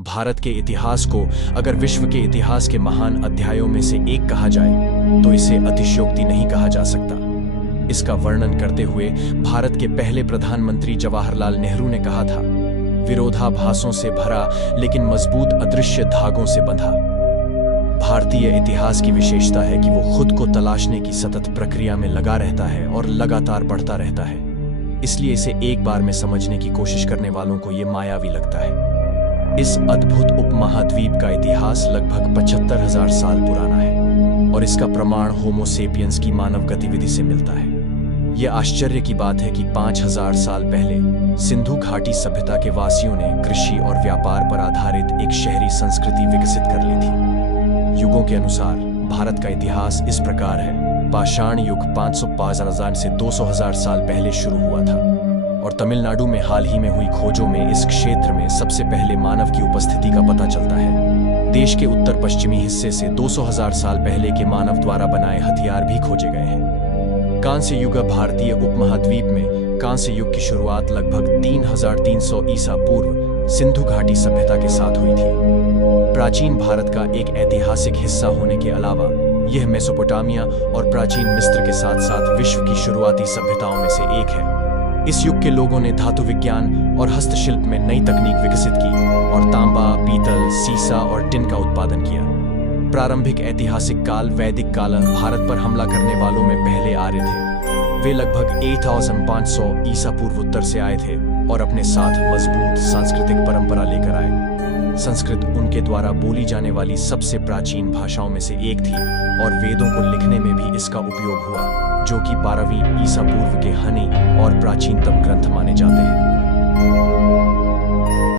भारत के इतिहास को अगर विश्व के इतिहास के महान अध्यायों में से एक कहा जाए तो इसे अतिशयोक्ति नहीं कहा जा सकता। इसका वर्णन करते हुए भारत के पहले प्रधानमंत्री जवाहरलाल नेहरू ने कहा था, विरोधाभासों से भरा लेकिन मजबूत अदृश्य धागों से बंधा। भारतीय इतिहास की विशेषता है कि वो खुद को तलाशने की सतत प्रक्रिया में लगा रहता है और लगातार बढ़ता रहता है। इसलिए इसे एक बार में समझने की कोशिश करने वालों को ये मायावी लगता है। इस अद्भुत उपमहाद्वीप का इतिहास लगभग 75,000 साल पुराना है और इसका प्रमाण होमो सेपियंस की मानव गतिविधि से मिलता है। यह आश्चर्य की बात है कि 5,000 साल पहले सिंधु घाटी सभ्यता के वासियों ने कृषि और व्यापार पर आधारित एक शहरी संस्कृति विकसित कर ली थी। युगों के अनुसार भारत का इतिहास इस प्रकार है। पाषाण युग 505,000 से 200,000 साल पहले शुरू हुआ था और तमिलनाडु में हाल ही में हुई खोजों में इस क्षेत्र में सबसे पहले मानव की उपस्थिति का पता चलता है। देश के उत्तर पश्चिमी हिस्से से 200,000 साल पहले के मानव द्वारा बनाए हथियार भी खोजे गए हैं। कांस्य युग भारतीय उपमहाद्वीप में कांस्य युग की शुरुआत लगभग 3,300 ईसा पूर्व सिंधु घाटी सभ्यता के साथ हुई थी। प्राचीन भारत का एक ऐतिहासिक हिस्सा होने के अलावा यह मेसोपोटामिया और प्राचीन मिस्र के साथ साथ विश्व की शुरुआती सभ्यताओं में से एक है। इस युग के लोगों ने धातु विज्ञान और हस्तशिल्प में नई तकनीक विकसित की और तांबा, पीतल, सीसा और टिन का उत्पादन किया। प्रारंभिक ऐतिहासिक काल वैदिक काल भारत पर हमला करने वालों में पहले आर्य थे। वे लगभग 8,500 ईसा पूर्व उत्तर से आए थे और अपने साथ मजबूत सांस्कृतिक परंपरा लेकर आए। संस्कृत उनके द्वारा बोली जाने वाली सबसे प्राचीन भाषाओं में से एक थी और वेदों को लिखने में भी इसका उपयोग हुआ, जो कि 12वीं ईसा पूर्व के हनी और प्राचीनतम ग्रंथ माने जाते हैं।